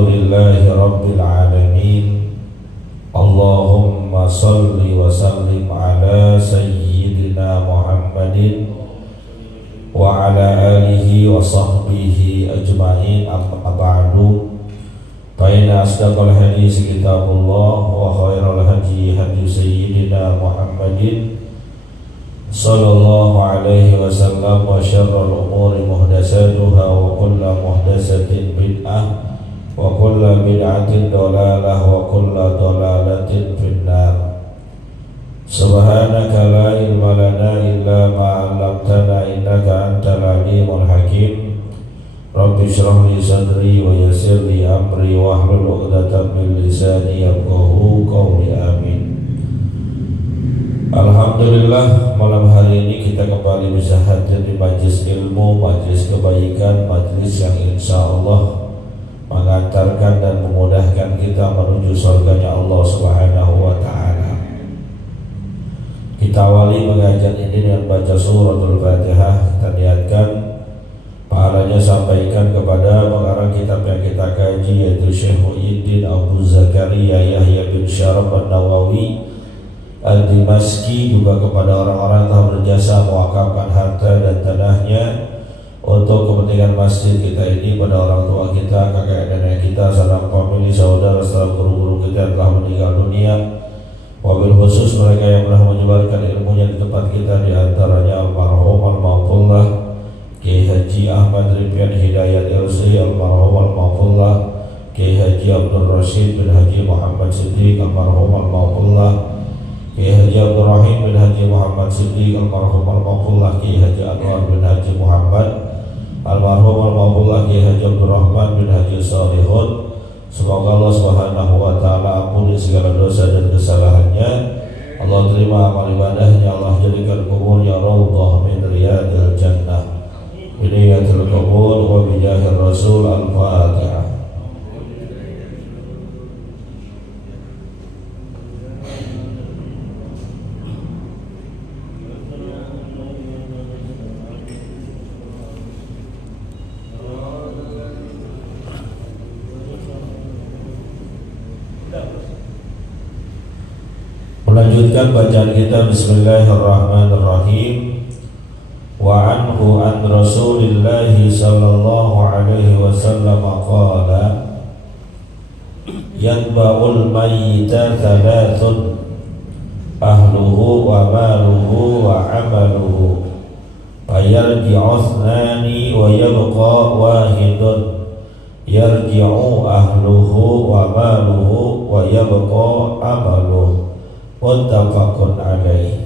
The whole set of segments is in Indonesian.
Alhamdulillahi Rabbil Alamin. Allahumma salli wa sallim ala Sayyidina Muhammadin wa ala alihi wa sahbihi ajma'in, amma ba'du. Fa inna asdaqal hadits kitabullah wa khairal hadi hadi Sayyidina Muhammadin sallallahu alaihi wasallam, wa syarrul umuri muhdatsatuha wa kullu muhdatsatin bid'ah wa kullu bid'atin dhalalah wa kullu dhalalatin finnar. Subhanaka la ilma lana illa ma 'allamtana innaka antal alimul hakim. Rabbi shrah li sadri wa yassir li amri wahlul 'uqdatam min lisani yafqahu qawli. Amin. Alhamdulillah, malam hari ini kita kembali bisa hadir di majlis ilmu, majlis kebaikan, majlis yang insya Allah mengantarkan dan memudahkan kita menuju surganya Allah Subhanahu wa Ta'ala. Kita awali pengajian ini dengan baca suratul Fatihah. Kita niatkan pahalanya sampaikan kepada pengarang kitab yang kita kaji, yaitu Syekh Muhyiddin Abu Zakaria Yahya bin Syaraf An-Nawawi Al-Dimashqi, juga kepada orang-orang yang telah berjasa mewakafkan harta dan tanahnya untuk kepentingan masjid kita ini, pada orang tua kita, kakek nenek kita, sanak famili, saudara serta guru-guru kita yang telah meninggal dunia. Wabil khusus mereka yang pernah menyebarkan ilmunya di tempat kita, di antaranya almarhum al-Maghfurlah Kiai Haji Ahmad Ripian Hidayat Irsi, almarhum al-Maghfurlah Kiai Haji Abdul Rashid bin Haji Muhammad Siddiq, almarhum al-Maghfurlah Kiai Haji Abdul Rahim bin Haji Muhammad Siddiq, almarhum al-Maghfurlah Kiai Haji Anwar bin Haji Muhammad, almarhum al-Maghfurlah Kiai Haji Abdul Rahman bin Haji Salihun. Semoga Allah Subhanahu wa Ta'ala ampuni segala dosa dan kesalahannya. Allah terima amal ibadahnya. Allah jadikan kuburnya raudhah min riyadil jannah. Biniyatul qabul wa bijahir Rasul. Al-Fatihah. Melanjutkan bacaan kita. Bismillahirrahmanirrahim. Wa anhu an Rasulillahi sallallahu alaihi wasallam qala yanba'ul mayyita thalathun ahluhu wa maluhu wa amaluhu fayarji'u ithnani wa yabqa wahidun yarji'u ahluhu wa maluhu wa yabqa amaluhu. Muttafaqun alaih.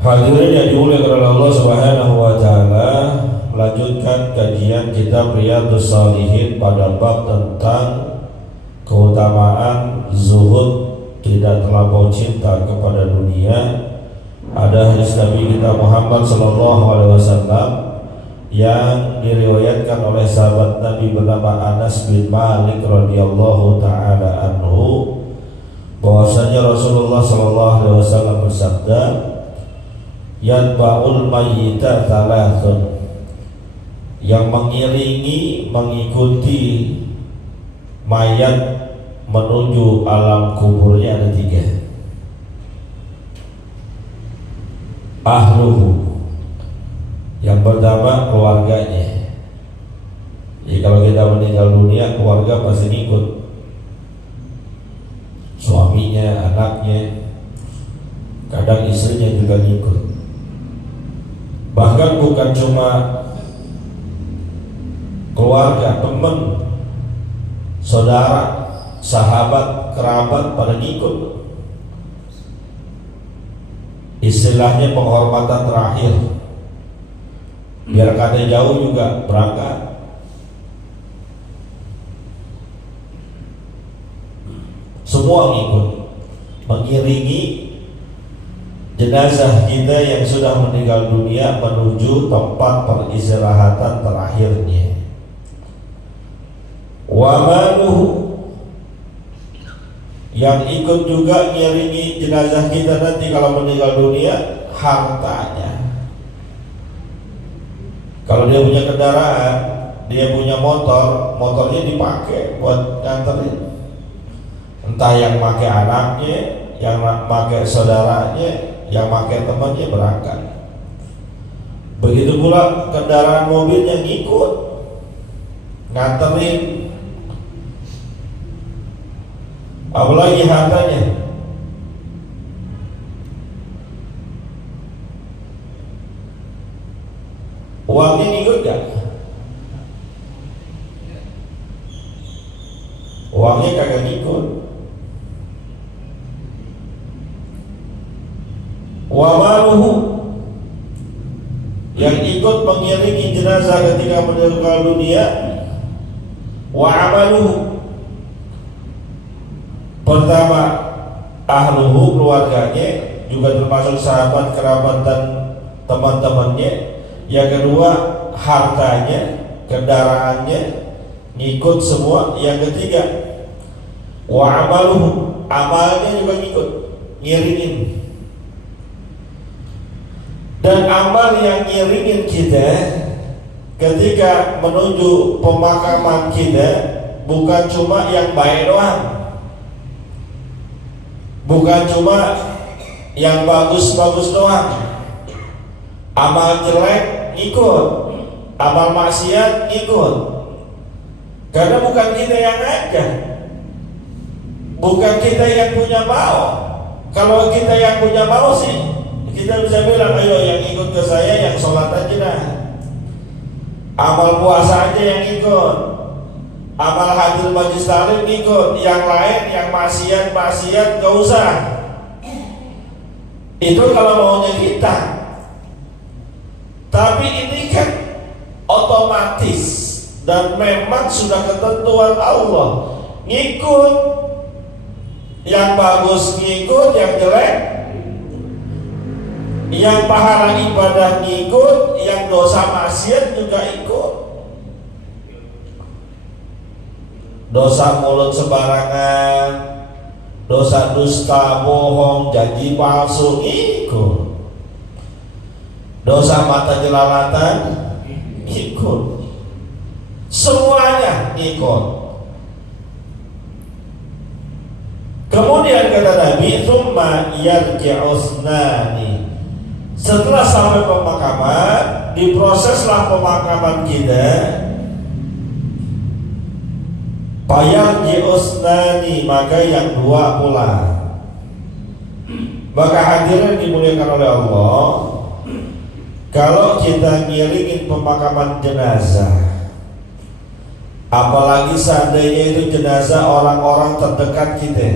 Hadirin yang dimuliakan oleh Allah Subhanahu wa Ta'ala, melanjutkan kajian kitab Riyadhus Shalihin pada bab tentang keutamaan zuhud, tidak terlampau cinta kepada dunia. Ada hadis Nabi kita Muhammad sallallahu alaihi wasallam yang diriwayatkan oleh sahabat Nabi bernama Anas bin Malik radhiyallahu taala anhu, bahwasanya Rasulullah sallallahu alaihi wasallam bersabda, yanba'ul mayyita thalathun, yang mengiringi, mengikuti mayat menuju alam kuburnya ada tiga. Ahluhu, yang pertama keluarganya. Jadi kalau kita meninggal dunia, keluarga pasti ikut, suaminya, anaknya, kadang istrinya juga ikut. Bahkan bukan cuma keluarga, teman, saudara, sahabat, kerabat pada ikut. Istilahnya penghormatan terakhir, biar kata jauh juga berangkat. Semua ikut mengiringi jenazah kita yang sudah meninggal dunia menuju tempat peristirahatan terakhirnya. Wa maluhu, yang ikut juga ngiringi jenazah kita nanti kalau meninggal dunia, hartanya. Kalau dia punya kendaraan, dia punya motor, motornya dipakai buat nganterin, entah yang pakai anaknya, yang pakai saudaranya, yang pakai temannya berangkat. Begitu pula kendaraan mobil yang ikut nganterin, apalagi hartanya. Uangnya ngikut gak? Uangnya kagak ngikut. Wa maluhu, yang ikut mengiringi jenazah ketika meninggal dunia. Wa amaluhu, pertama ahluhu, keluarganya, juga termasuk sahabat, kerabat dan teman-temannya. Yang kedua hartanya, kendaraannya ngikut semua. Yang ketiga wa amaluhu, amalnya juga ngikut, ngiringin. Dan amal yang ngiringin kita ketika menuju pemakaman kita bukan cuma yang baik doang, bukan cuma yang bagus-bagus doang. Amal jelek ikut, amal maksiat ikut. Karena bukan kita yang ngajak, bukan kita yang punya mau. Kalau kita yang punya mau sih, kita bisa bilang, ayo yang ikut ke saya yang sholat aja dah, amal puasa aja yang ikut, amal hadir majlis taklim ikut. Yang lain, yang maksiat gak usah. Itu kalau maunya kita. Tapi ini kan otomatis dan memang sudah ketentuan Allah. Ngikut, yang bagus ngikut, yang jelek, yang pahala ibadah ngikut, yang dosa maksiat juga ikut. Dosa mulut sembarangan, dosa dusta, bohong, janji palsu ikut. Dosa mata jelalatan ikut. Semuanya ikut. Kemudian kata Nabi, "Tsumma yarji'usnani." Setelah sampai pemakaman, diproseslah pemakaman kita. Yarji'usnani, maka yang dua pulang. Maka hadirin dimuliakan oleh Allah, kalau kita ngiringin pemakaman jenazah, apalagi seandainya itu jenazah orang-orang terdekat kita,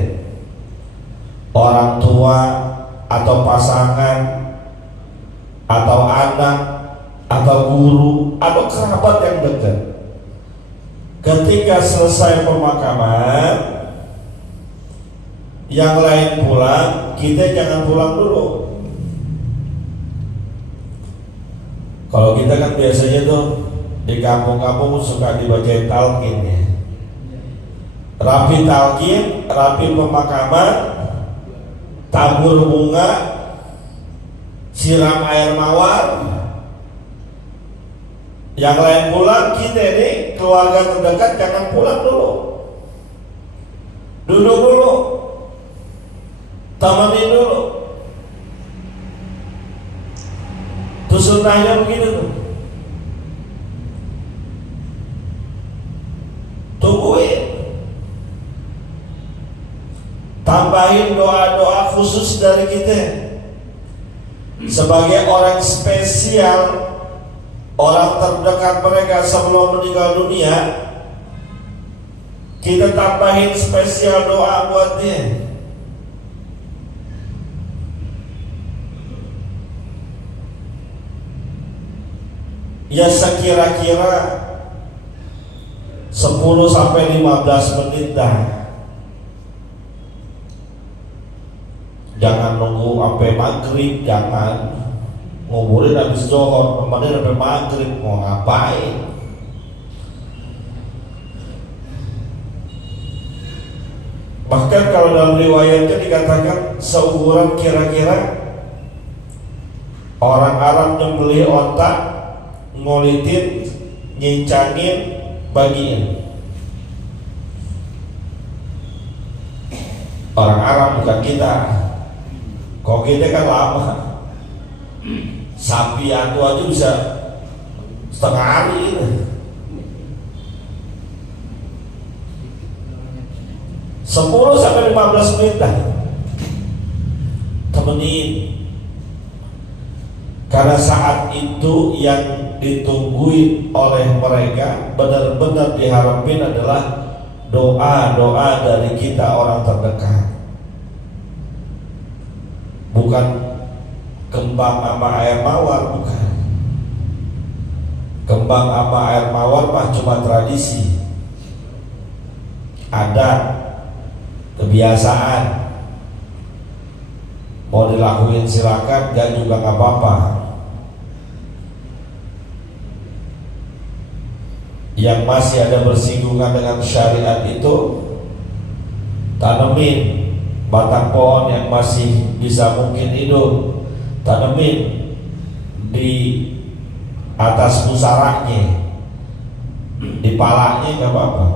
orang tua atau pasangan atau anak atau guru atau kerabat yang dekat, ketika selesai pemakaman, yang lain pulang, kita jangan pulang dulu. Kalau kita kan biasanya tuh di kampung-kampung suka dibacain talqin ya. Rapi talqin, rapi pemakaman, tabur bunga, siram air mawar. Yang lain pulang, kita ini keluarga terdekat jangan pulang dulu. Duduk dulu, tamanin dulu. Itu sunnahnya begitu tuh. Tungguin, tambahin doa-doa khusus dari kita sebagai orang spesial, orang terdekat mereka sebelum meninggal dunia. Kita tambahin spesial doa buat dia. Ya sekira-kira 10-15 menit dah. Jangan nunggu sampai maghrib, jangan nguburin habis zuhur, kemudian sampai maghrib, mau ngapain? Bahkan kalau dalam riwayatnya dikatakan seukuran kira-kira orang Arab nyembelih otak, ngolitin nyincangin bagian. Orang Arab bukan kita. Kok kita kan lama. Sapi atu aja bisa setengah hari ini. 10 sampai 15 menit dah. Temenin. Karena saat itu yang ditungguin oleh mereka benar-benar diharapin adalah doa-doa dari kita orang terdekat. Bukan kembang sama air mawar, bukan. Kembang sama air mawar mah cuma tradisi, adat, kebiasaan. Mau dilakuin silakan, gak juga gak apa-apa. Yang masih ada bersinggungan dengan syariat itu, tanemin batang pohon yang masih bisa mungkin hidup, tanemin di atas musarahnya, di palanya gak apa-apa.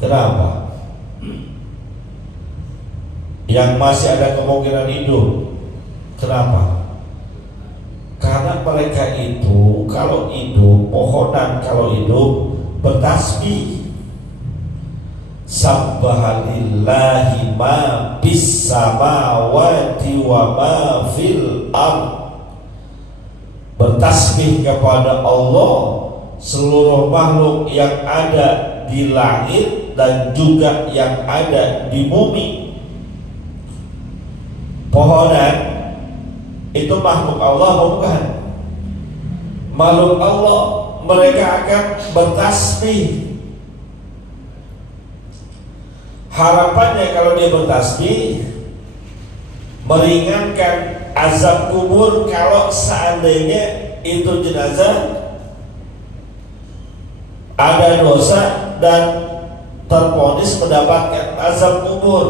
Kenapa? Yang masih ada kemungkinan hidup. Kenapa? Karena mereka itu kalau hidup, pohonan kalau hidup bertasbih. Sabbahalillahi ma bis samawati wa ma fil ard. Bertasbih kepada Allah seluruh makhluk yang ada di langit dan juga yang ada di bumi. Pohonan itu makhluk Allah bukan? Makhluk Allah, mereka akan bertasbih. Harapannya kalau dia bertasbih meringankan azab kubur kalau seandainya itu jenazah ada dosa dan tervonis mendapatkan azab kubur.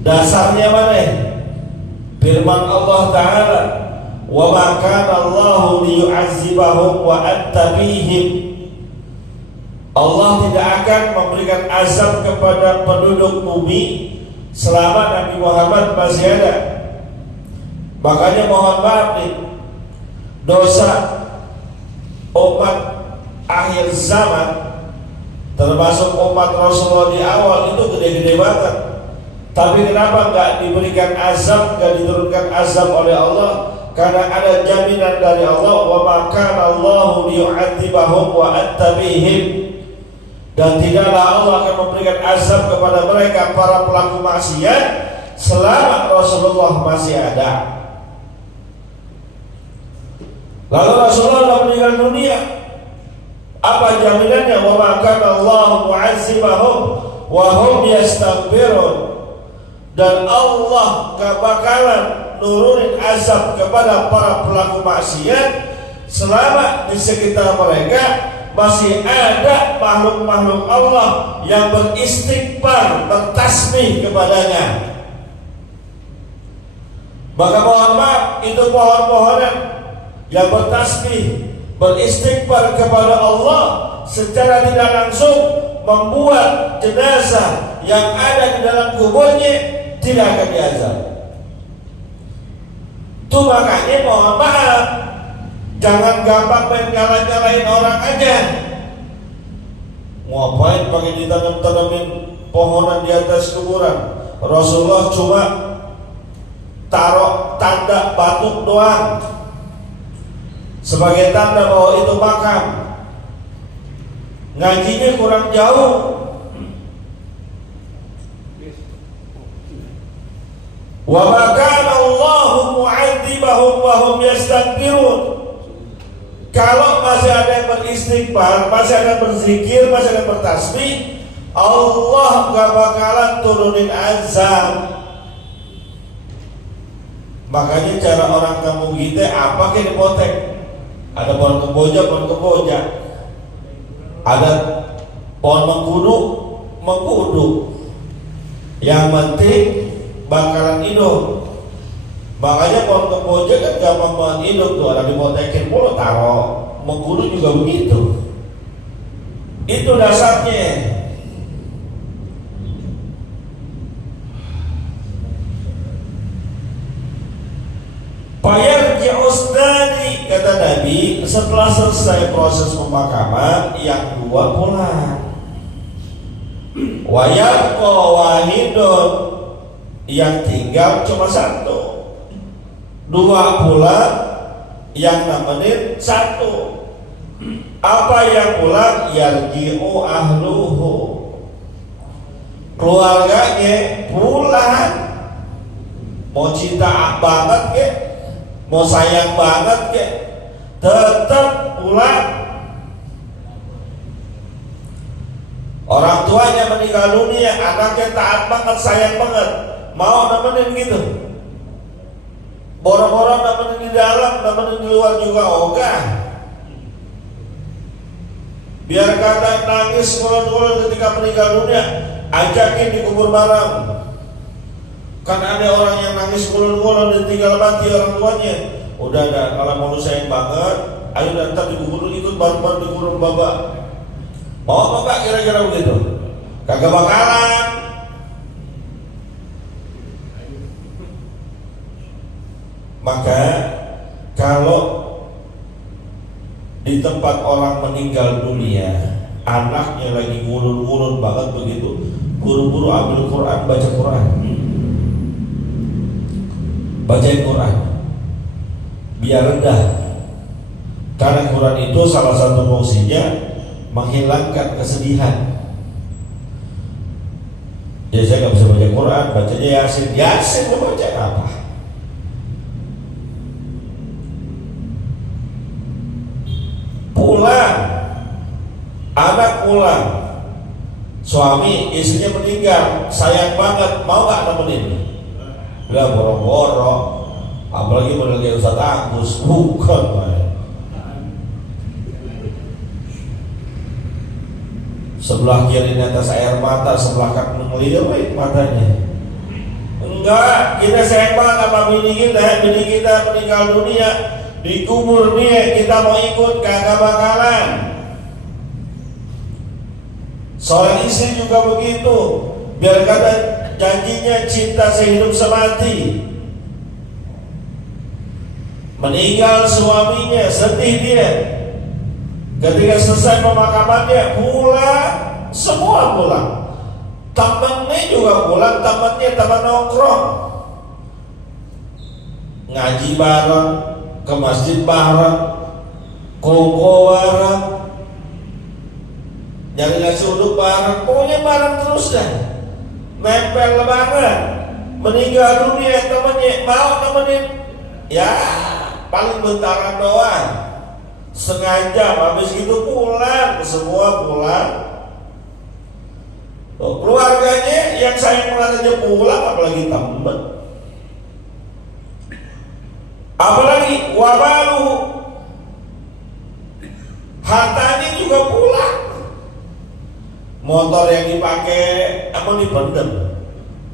Dasarnya mana? Firman Allah Ta'ala, wa ma kana Allahu liyu'azzibahum wa anta fihim. Allah tidak akan memberikan azab kepada penduduk bumi selama Nabi Muhammad masih ada. Makanya mohon maaf nih, dosa umat akhir zaman termasuk umat Rasulullah di awal itu gede-gede banget. Tapi kenapa nggak diberikan azab, nggak diturunkan azab oleh Allah? Karena ada jaminan dari Allah, wa ma kana Allahu liyu'adzibahum wa anta bihim. Dan tidaklah Allah akan memberikan azab kepada mereka para pelaku maksiat selama Rasulullah masih ada. Lalu Rasulullah meninggal dunia, apa jaminannya? Wa ma kana Allahu mu'adzibahum wa hum yastaghfirun. Dan Allah gak bakalan nurunin azab kepada para pelaku maksiat selama di sekitar mereka masih ada makhluk-makhluk Allah yang beristighfar, bertasbih kepadanya. Maka mohon maaf, itu pohon-pohonan yang bertasbih, beristighfar kepada Allah secara tidak langsung membuat jenazah yang ada di dalam kuburnya tidak akan diazab. Itu makanya mohon maaf, jangan gampang main nyalain orang aja. Ngapain pakai ditanam-tanamin pohonan di atas kuburan? Rasulullah cuma taruh tanda batu doang sebagai tanda bahwa itu makam. Ngajinya kurang jauh. Wa ma kana Allahu mu'adzibahum wa hum yastaghfirun. Kalau masih ada yang beristighfar, masih ada yang berzikir, masih ada yang bertasbih, Allah gak bakalan turunin azab. Makanya cara orang kampung kita apa kayak dipotek? Ada pohon kemboja, ada pohon mengkudu. Yang penting bakalan hidup. Makanya pohon kemboja kan gampang banget hidup tuh, ada dipotekin mulu taruh. Mengkudu juga begitu. Itu dasarnya. Payar ji'usnani, kata Nabi, setelah selesai proses pemakaman, yang dua pulang. Wayabqa wahidun, yang tinggal cuma satu. Dua pulang, yang nemenin satu. Apa yang pulang? Yarji'u ahluhu, keluarganya pulang. Mau cinta banget ke, mau sayang banget ke, tetap pulang. Orang tuanya meninggal dunia, anaknya taat banget, sayang banget, mau nemenin gitu. Boro-boro nemenin di dalam, nemenin di luar juga ogah. Biar kata nangis ngulon-ngulon ketika meninggal dunia, ajakin di kubur bareng. Kan ada orang yang nangis ngulon-ngulon ditinggal mati orang tuanya. Udah dah, kalau mau lu sayang banget, ayo nanti dikubur ikut bareng-bareng di kubur bapak. Mau bapak kira-kira begitu? Kagak bakalan. Maka kalau di tempat orang meninggal dunia, anaknya lagi ngulun-ngulun banget begitu, buru-buru ambil Quran, baca Quran, bacain Quran, biar rendah. Karena Quran itu salah satu fungsinya menghilangkan kesedihan. Jadi saya nggak bisa baca Quran, bacanya Yasin. Yasin mau baca apa? Pulang, anak pulang, suami istrinya meninggal, sayang banget, mau nggak nemenin? Udah boro-boro, apalagi model kayak Ustaz Agus, bukan main. Sebelah kiri atas air mata, sebelah kanan ngelirik matanya. Enggak, kita sayang banget sama bini kita meninggal dunia, dikubur dia, kita mau ikut kagak bakalan. Seorang istri juga begitu, biar kata janjinya cinta sehidup semati. Meninggal suaminya, sedih dia. Ketika selesai pemakamannya, pulang, semua pulang. Temennya juga pulang, temennya teman nongkrong, ngaji bareng, ke masjid bareng, kongko bareng, nyari nasi uduk bareng, pokoknya bareng terus dah. Nempel bareng. Meninggal dunia temennya, mau nemenin, ya paling bentaran doang, setengah jam, habis itu pulang, semua pulang. Tuh, keluarganya yang sayang banget aja pulang, apalagi temen, apalagi wabalu, hartanya juga pulang. Motor yang dipakai emang dipendem?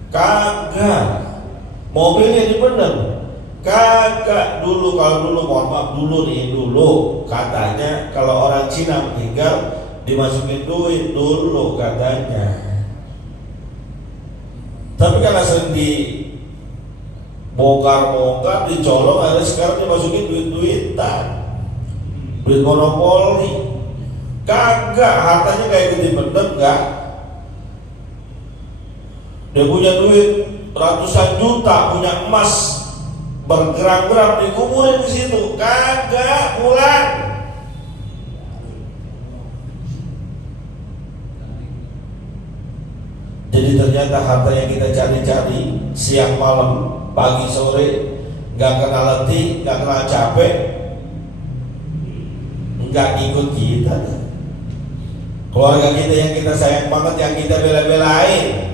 Kagak. Mobilnya dipendem? Kagak. Dulu, kalau dulu, mohon maaf, dulu katanya kalau orang Cina meninggal dimasukin duit dulu katanya. Tapi karena sering dibongkar-bongkar, dicolong, ada sekarang dimasukin duit-duitan, duit monopoli. Kagak, hartanya kayak gitu dipendem, enggak. Dia punya duit ratusan juta, punya emas bergerak-gerak, dikuburin di situ, kagak pulang. Jadi ternyata harta yang kita cari-cari siang malam, pagi sore, nggak kena letih, nggak kena capek, nggak ikut kita. Keluarga kita yang kita sayang banget, yang kita bela-belain,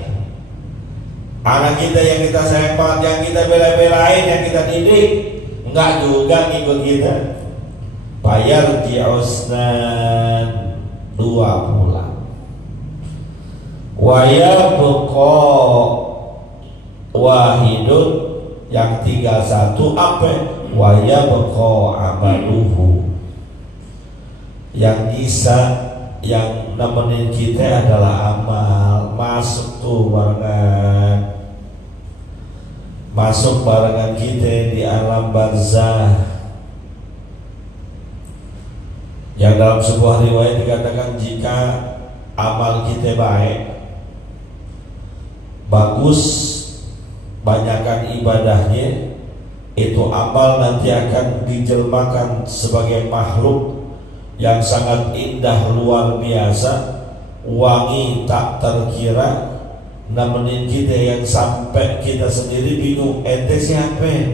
anak kita yang kita sayang banget, yang kita bela-belain, yang kita didik, nggak juga ngikut kita. Payar ji'usnan, dua pulang. Wayabqa wahidun, yang tinggal satu apa? Wa yabqa amaluhu. Yang bisa yang nemenin kita adalah amal. Masuk tuh barengan, masuk barengan kita di alam barzah. Yang dalam sebuah riwayat dikatakan jika amal kita baik, bagus, banyakkan ibadahnya, itu amal nanti akan dijelmakan sebagai makhluk yang sangat indah luar biasa, wangi tak terkira, nemenin kita yang sampai kita sendiri bingung, ente siapa?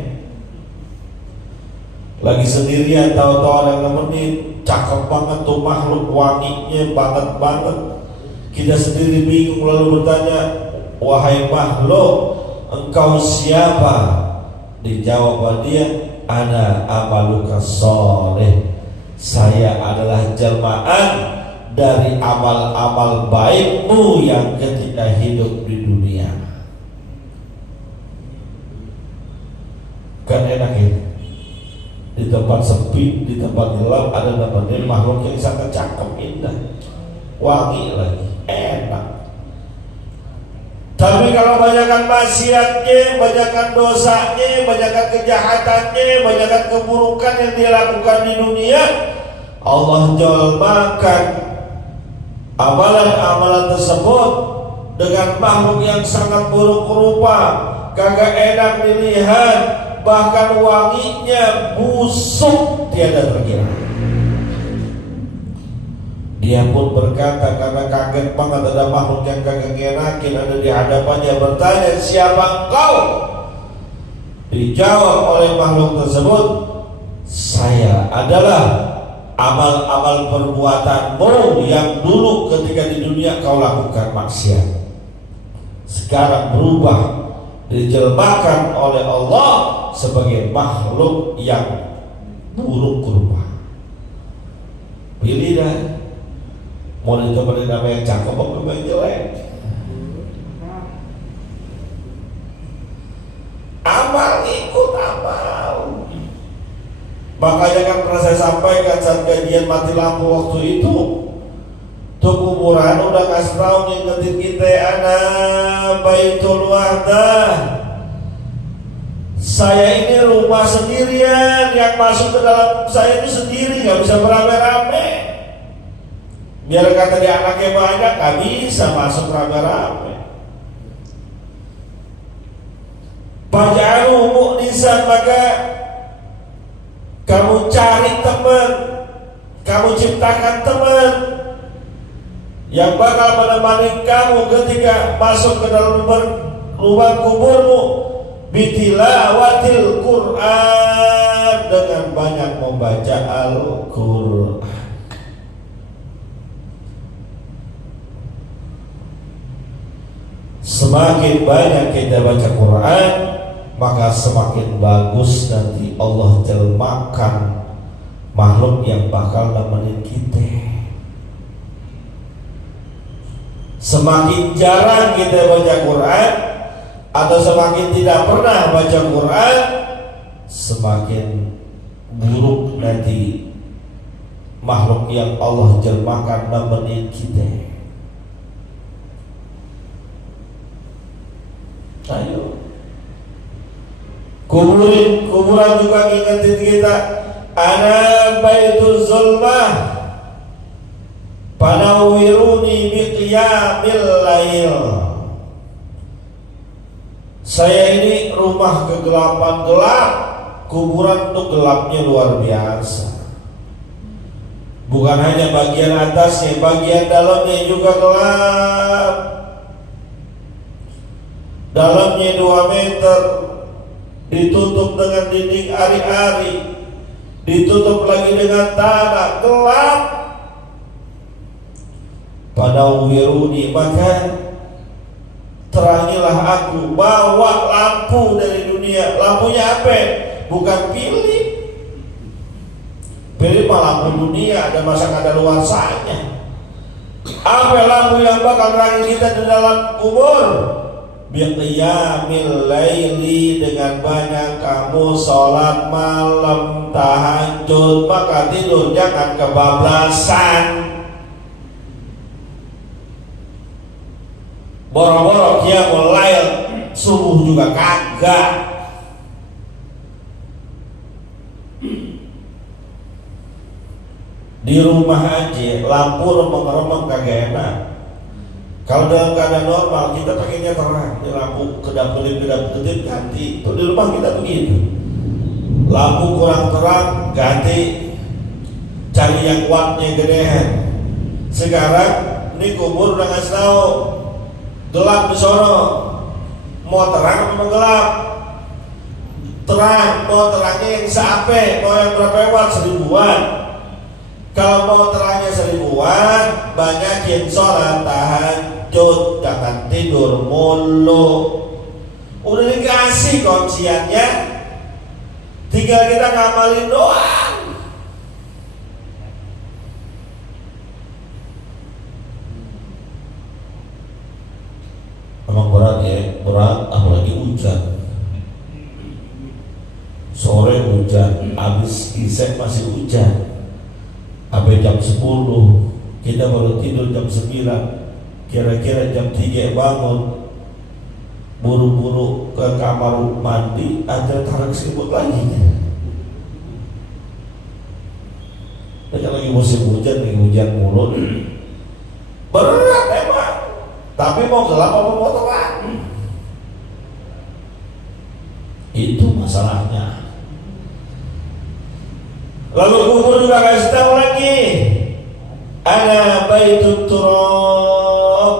Lagi sendirian tahu-tahu yang nemenin, cakep banget tuh makhluk, wanginya banget. Kita sendiri bingung lalu bertanya, wahai makhluk, engkau siapa? Dijawab dia, ana amaluka sholih. Saya adalah jelmaan dari amal-amal baikmu yang ketika hidup di dunia. Kan enak ya? Di tempat sepi, di tempat gelap ada nemenin makhluk yang sangat cakep, indah, wangi lagi, enak. Tapi kalau banyakkan maksiatnya, banyakkan dosanya, banyakkan kejahatannya, banyakkan keburukan yang dia lakukan di dunia, Allah jolmakan amalan-amalan tersebut dengan makhluk yang sangat buruk rupa, kagak enak dilihat, bahkan wanginya busuk tiada terkira. Dia pun berkata karena kaget banget ada makhluk yang kagak ngenakin ada di hadapannya, bertanya, siapa engkau? Dijawab oleh makhluk tersebut, saya adalah amal-amal perbuatanmu yang dulu ketika di dunia kau lakukan maksiat, sekarang berubah, dijelmakan oleh Allah sebagai makhluk yang buruk rupa. Pilih dah, mau ditemenin nama yang cakep apa nama yang jelek? Amal ikut amal. Makanya kan pernah saya sampaikan saat kajian mati lampu waktu itu, tuh kuburan udah kasih tahu ngingetin kita, anak baitul wahdah. Saya ini rumah sendirian, yang masuk ke dalam saya itu sendiri, nggak bisa beramai-ramai. Biar kata dia anaknya banyak, nggak bisa masuk rame-rame. Faj'alu mu'nisan, maka kamu cari teman, kamu ciptakan teman yang bakal menemani kamu ketika masuk ke dalam lubang kuburmu, bitilawatil Quran, dengan banyak membaca Al-Quran. Semakin banyak kita baca Quran, maka semakin bagus nanti Allah jelmakan makhluk yang bakal nemenin kita. Semakin jarang kita baca Quran atau semakin tidak pernah baca Quran, semakin buruk nanti makhluk yang Allah jelmakan nemenin kita. Ayo, kuburan juga ngingetin kita, ana baitul zulmah panawwiruni biqiyamil lail. Saya ini rumah kegelapan gelap, kuburan itu gelapnya luar biasa. Bukan hanya bagian atasnya, bagian dalamnya juga gelap. Dalamnya 2 meter, ditutup dengan dinding ari-ari, ditutup lagi dengan tanah, gelap. Panawwiruni, maka terangilah aku, bawa lampu dari dunia. Lampunya apa? Bukan pilih mah lampu dunia, ada masa ada luar sana. Apa lampu yang bakal nerangi kita di dalam kubur? biqiyamil laili, dengan banyak kamu sholat malam tahajud, maka tidur jangan kebablasan. Boro-boro qiyamul lail subuh juga kagak. Di rumah aja lampu remeng-remeng kagak enak. Kalau dalam keadaan normal kita pakainya terang, di lampu kedap-kedip ganti. Tuh di rumah kita begitu. Lampu kurang terang ganti, cari yang wattnya gedean. Sekarang ini kubur udah ngasih tahu gelap di sono, mau terang apa mau gelap? Terang, mau terangnya yang seape, mau yang berapa watt, 1000-an. Kalau mau terangnya 1000-an, banyakin sholat tahajud, jangan tidur mulu. Udah dikasih kunciannya, tinggal kita ngamalin doang. Emang berat ya, berat apalagi hujan. Sore hujan, habis isya masih hujan. Sampai jam 10 kita baru tidur jam 9. Kira-kira jam 3 bangun, buru-buru ke kamar mandi, ada tarik selimut lagi. Dan lagi musim hujan, lagi hujan mulu. Berat emang. Tapi mau gelap apa mau terang? Itu masalahnya. Lalu kubur juga kasih tahu lagi, ana baitut turab.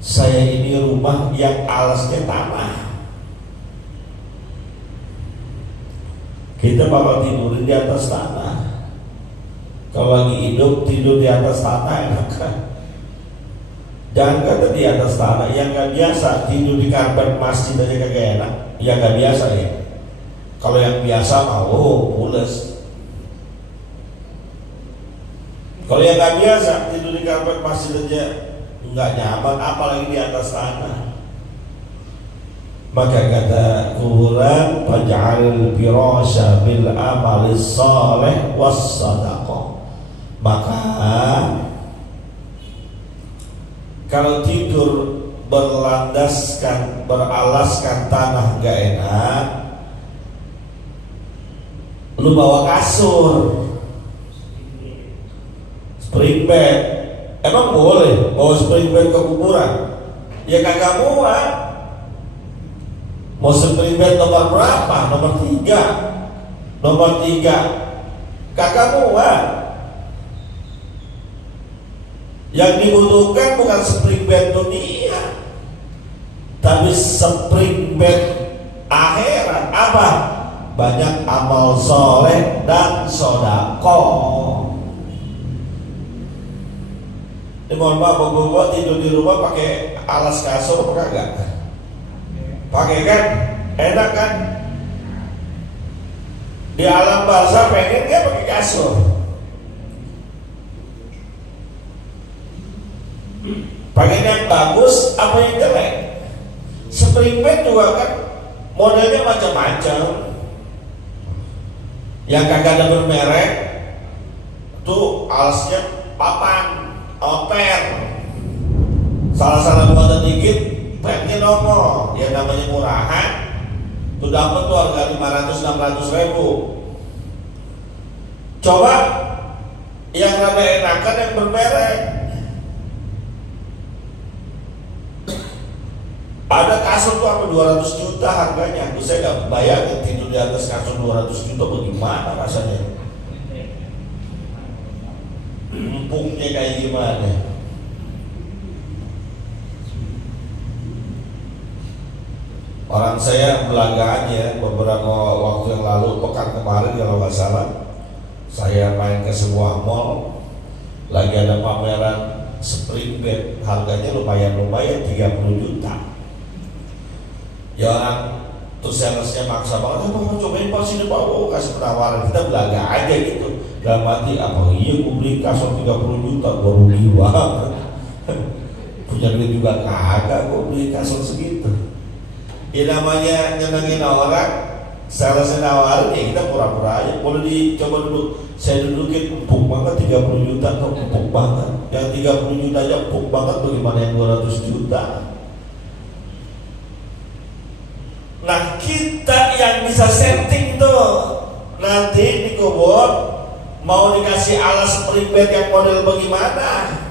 Saya ini rumah yang alasnya tanah. Kita bakal tidur di atas tanah. Kalau lagi hidup tidur di atas tanah enak kan? Jangan kata di atas tanah, yang gak biasa tidur di karpet masjid aja kagak enak. Yang gak biasa ya. Kalau yang biasa mau pules. Kalau yang gak biasa tidur di karpet masjid aja nggak nyaman, apalagi di atas tanah. Maka kata kuburan, faj'alil firasya bil amali salih was sadaqah. Maka kalau tidur berlandaskan, beralaskan tanah gak enak, lu bawa kasur, spring bed. Emang boleh bawa spring bed ke kuburan? Ya kagak muat. Mau spring bed nomor berapa? Nomor 3. Nomor 3 kagak muat. Yang dibutuhkan bukan spring bed dunia, tapi spring bed akhirat. Apa? Banyak amal soleh dan sodako. Ini mohon maaf, bapak-bapak tidur di rumah pakai alas kasur apa kagak? Pakai kan? Enak kan? Di alam barzah pengen gak pakai kasur? Pakai yang bagus apa yang jelek? Spring bed juga kan modelnya macam-macam. Yang kagak ada bermerek tuh alasnya papan, oper. Salah-salah buatan dikit, pennya nongol. Yang namanya murahan tuh dapat tuh harga 500-600 ribu. Coba yang rada enakan yang bermerek. Ada kasur tuh sampai 200 juta harganya. Saya gak bayangin tidur di atas kasur 200 juta bagaimana rasanya. Empuknya kayak gimana. Orang saya belagaan ya, beberapa waktu yang lalu, pekan kemarin kalau gak salah, saya main ke sebuah mall, lagi ada pameran spring bed, harganya lumayan 30 juta. Ya orang tuh salesnya maksa banget, mau cobain pas ini pak, kasih penawaran, kita belaga aja gitu. Dalam hati, apa iya gue beli kasur 30 juta, gue rugi banget. punya duit juga kagak kok beli kasur segitu. Ya namanya nyenengin orang, salesnya nawarin ya kita pura-pura aja. Boleh dicoba dulu, saya dudukin empuk banget 30 juta kok empuk banget. Yang 30 juta aja empuk banget, bagaimana yang 200 juta? Nah kita yang bisa setting tuh nanti di kubur mau dikasih alas spring bed yang model bagaimana?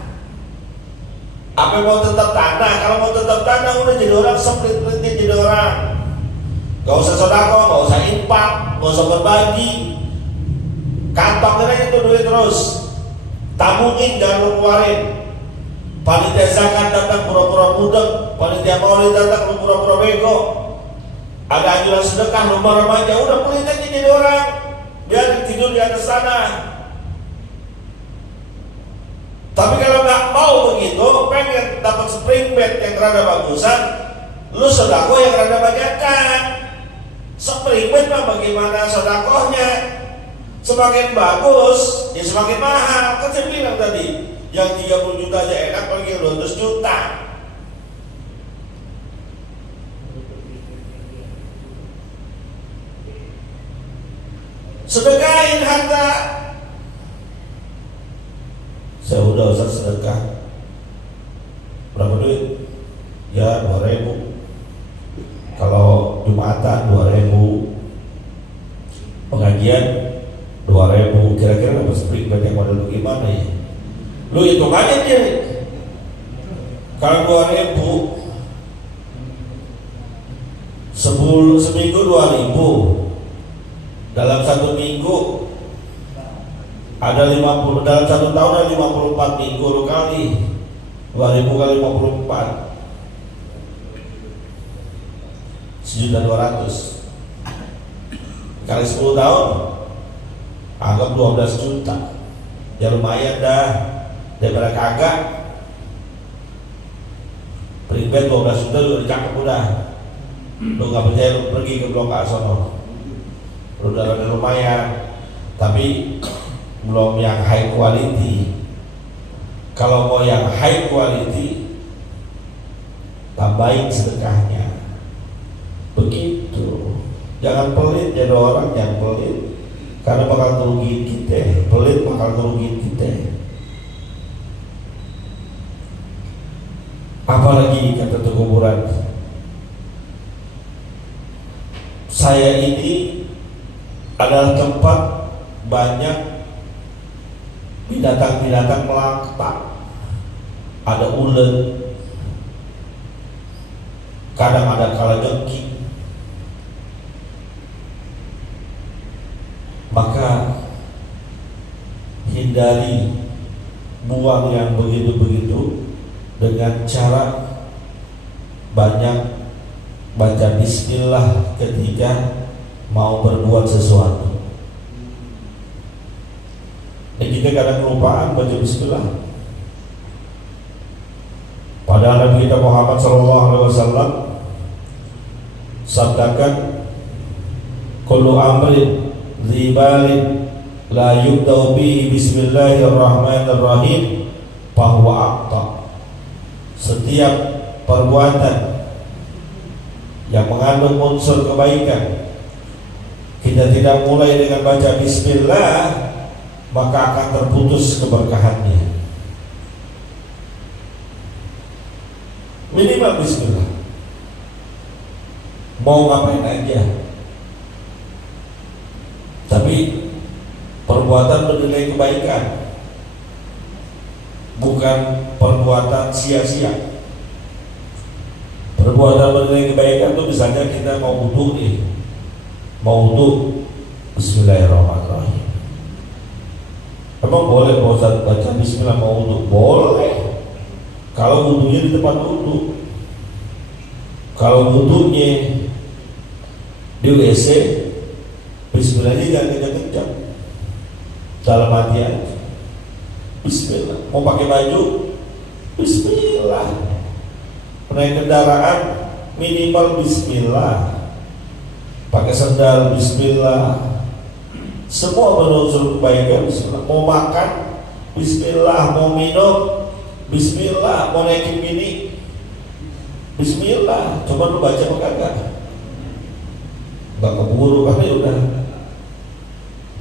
Apa mau tetap tanah? Kalau mau tetap tanah udah jadi orang split-splitnya jadi orang. Gak usah sedekah, gak usah infak, gak usah berbagi. Kantongin aja tuh duit terus. Tabungin, jangan lu keluarin. Panitia zakat datang pura-pura budek, panitia maulid datang lu pura-pura bego. Ada anjuran sedekah rumah remaja, udah pelit aja jadi orang. Biar tidur di atas tanah. Tapi kalau nggak mau begitu, pengen dapat spring bed yang rada bagusan, lu sedekah yang rada banyakan. Spring bed mah bagaimana sedekahnya? Semakin bagus, ya semakin mahal. Kan saya bilang tadi, yang 30 juta aja enak, apalagi 200 juta. Sedekahin harta. Saya udah usah sedekah. Berapa duit? Ya 2.000. Kalau Jumatan 2.000. Pengajian 2.000. Kira-kira dapat spring bed yang model gimana ya? Lu hitung aja dia. Kalau 2.000 seminggu 2.000. Dalam satu minggu ada 50, dalam satu tahun ada 54 minggu lu kali 2.000 kali 54 1.200.000 kali 10 tahun anggap 12 juta ya lumayan dah daripada kagak. Pribadi 12 juta udah cakep udah. Lu gak percaya lu pergi ke Blok A sono, udah lumayan, tapi belum yang high quality. Kalau mau yang high quality, tambahin sedekahnya. Begitu. Jangan pelit, jadi orang yang pelit, karena bakal ngerugiin kita. Pelit bakal ngerugiin kita. Apalagi kata tuh kuburan, saya ini adalah tempat banyak binatang-binatang melangkah. Ada ulet, kadang ada kalajengking. Maka hindari buang yang begitu-begitu dengan cara banyak baca bismillah ketika mau berbuat sesuatu. Dan kita kadang kelupaan baca bismillah. Padahal Nabi kita Muhammad SAW sabdakan, kullu amrin dzibalin la yubda'u bihi bismillahirrahmanirrahim fahuwa aqta. Setiap perbuatan yang mengandung unsur kebaikan kita tidak mulai dengan baca bismillah, maka akan terputus keberkahannya. Minimal bismillah. Mau ngapain aja, tapi perbuatan bernilai kebaikan, bukan perbuatan sia-sia. Perbuatan bernilai kebaikan itu misalnya kita mau wudu nih, mau wudu bismillahirrahmanirrahim. Emang boleh Pak Ustaz baca bismillah mau wudu? Boleh, kalau wudunya di tempat wudu. Kalau wudunya di WC, bismillahnya jangan kencang-kencang, dalam hati aja bismillah. Mau pakai baju, bismillah. Naik kendaraan, minimal bismillah. Pakai sandal, bismillah. Semua berunsur kebaikan, bismillah. Mau makan, bismillah. Mau minum, Bismillah, mau naikin bini, Bismillah, coba lu baca apa kagak? Gak keburu kali udah.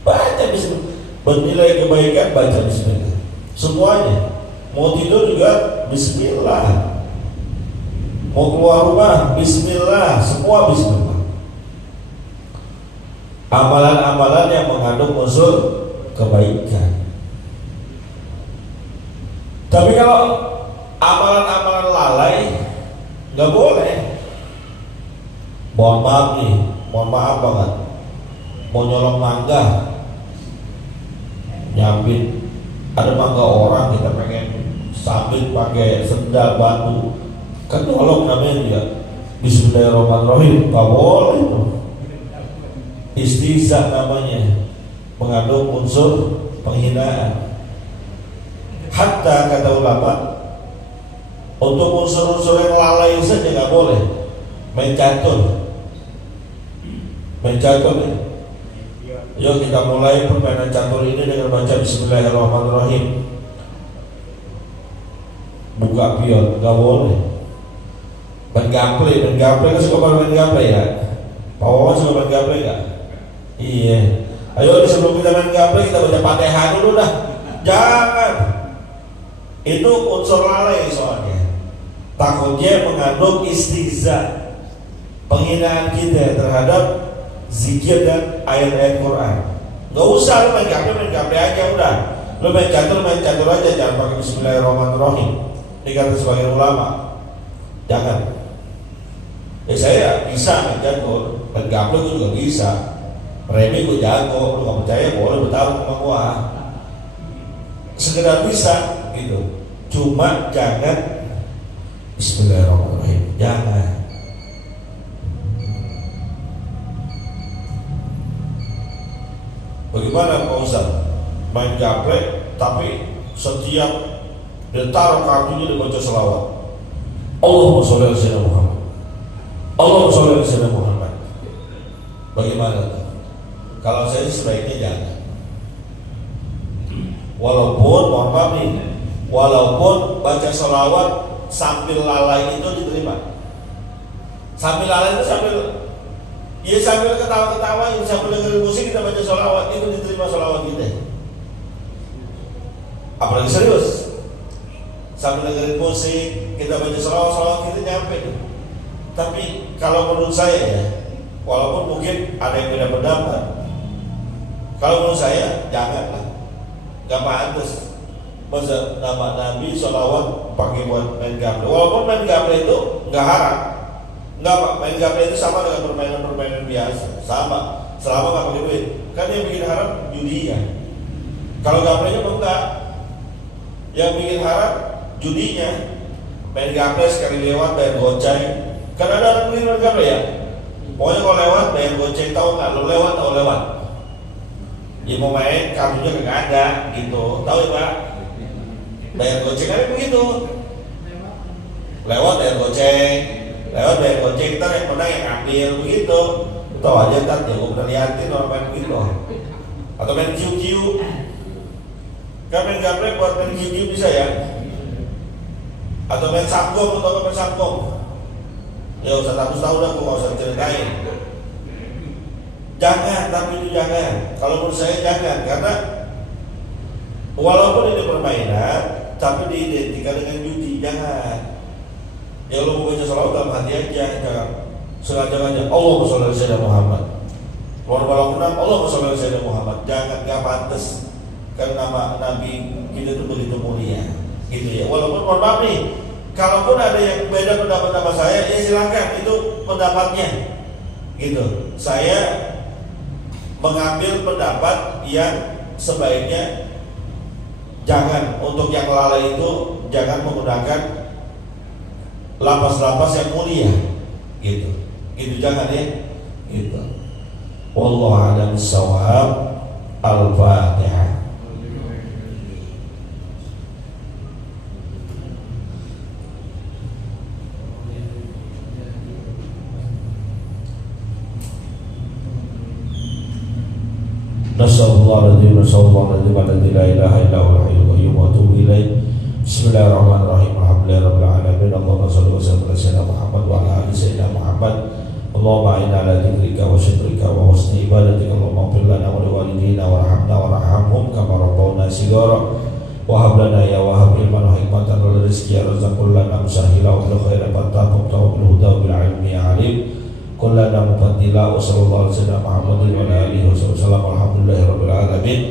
Baca Bismillah, bernilai kebaikan baca Bismillah. Semuanya, mau tidur juga Bismillah, mau keluar rumah Bismillah, semua Bismillah. Amalan-amalan yang mengandung unsur kebaikan. Tapi kalau amalan-amalan lalai nggak boleh. Mohon maaf nih, mohon maaf banget. Mau nyolong mangga, nyambit, ada mangga orang kita pengen sambit pakai sendal batu, kan nyolong namanya dia. Bismillahirrahmanirrahim, nggak boleh itu. Istihza namanya, mengandung unsur penghinaan. Hatta kata ulama, untuk unsur-unsur yang lalai saja nggak boleh. Main catur ya. Yuk kita mulai permainan catur ini dengan baca Bismillahirrahmanirrahim. Buka pion, nggak boleh. Main gaple kan suka main gaple ya. Pak Wawan suka main gaple nggak? Iya. Ayo sebelum kita main gaple kita baca Fatihah dulu dah. Jangan. Itu unsur lalai soalnya. Takutnya mengandung istihza, penghinaan kita terhadap zikir dan ayat-ayat Quran. Gak usah lu main gaple aja udah. Lu main catur aja, jangan pakai Bismillahirrahmanirrahim. Ini kata sebagian ulama. Jangan. Saya bisa main catur, main gaple gue juga bisa. Remi gue jago, lu gak percaya boleh bertarung sama gua. Sekedar bisa gitu. Cuma jangan Bismillahirrahmanirrahim, jangan. Bagaimana Pak Ustaz? Main gaple tapi setiap dia taruh kartunya dibaca selawat. Allahumma sholli ala sayyidina Muhammad. Allahumma sholli ala sayyidina Muhammad. Bagaimana tuh? Kalau saya sebaiknya jangan. Walaupun mohon maaf nih, walaupun baca sholawat sambil lalai itu diterima. Sambil lalai itu sambil ketawa-ketawa, sambil dengerin musik kita baca sholawat, itu diterima sholawat kita. Apalagi serius, sambil dengerin musik kita baca sholawat kita nyampe. Tapi kalau menurut saya ya, walaupun mungkin ada yang beda pendapat, kalau menurut saya janganlah, gak pantas. Masa nama Nabi sholawat pakai buat main gaple. Walaupun main gaple itu nggak haram, nggak Pak, main gaple itu sama dengan permainan biasa, sama selama nggak pakai duit. Kan yang bikin haram judinya. Kalau gaplenya enggak, yang bikin haram judinya. Main gaple sekali lewat bayar goceng. Kan ada orang beli main gaple ya. Pokoknya kalau lewat bayar goceng, tahu nggak? Lo lewat. Ya mau main kartunya nggak ada gitu, tahu ya Pak? Bayar goceng kan begitu. Lewat bayar goceng, ntar yang menang yang ambil begitu. Tahu aja ntar ya, gue pernah liatin orang main begitu. Atau main kiu-kiu. Kan main gaple buat main kiu-kiu bisa ya. Atau main samgong, atau main samgong. Ya usah tahu dah, gue gak usah ceritain. Jangan, tapi itu jangan. Kalau menurut saya jangan, karena walaupun ini permainan, tapi diidentikan dengan judi, jangan. Ya lo mau baca sholawat dalam hati aja, jangan sengaja Allahumma sholli ala sayyidina Muhammad. Keluar malam menang, Allahumma sholli ala sayyidina Muhammad. Jangan, gak pantas. Karena nama Nabi kita itu begitu mulia, gitu ya. Walaupun mohon maaf nih, kalaupun ada yang beda pendapat sama saya, ya silakan, itu pendapatnya, gitu. Saya mengambil pendapat yang sebaiknya jangan, untuk yang lalai itu jangan menggunakan lapas-lapas yang mulia, gitu jangan ya, gitu. Wallahu a'lam bishawab. Al-Fatihah. Nasallallahu alaihi wa sallam alladhi la ilaha illa huwa al-hayyul qayyum wa atubu ilaih. Bismillahirrahmanirrahim. Alhamdulillahirabbil alamin. Allahumma shalli wa sallim ala sayyidina Muhammad wa ala ali sayyidina Muhammad. Allahumma inna ala dzikrika wa syukrika wa husni ibadatika. Allahumma ighfir lana wa liwalidina warhamna warhamhum kama rabbawna shighara. Wa hab lana ya wahhab ilman wa hikmatan wa rizqi ya razzaqul lana musahhila wa bil khairi fattaqum wa bil huda wa bil ilmi ya alim. Qul lana mufaddila wa sallallahu alaihi wa sallam Muhammadin wa ala alihi wa sallam. Alhamdulillahirabbil alamin.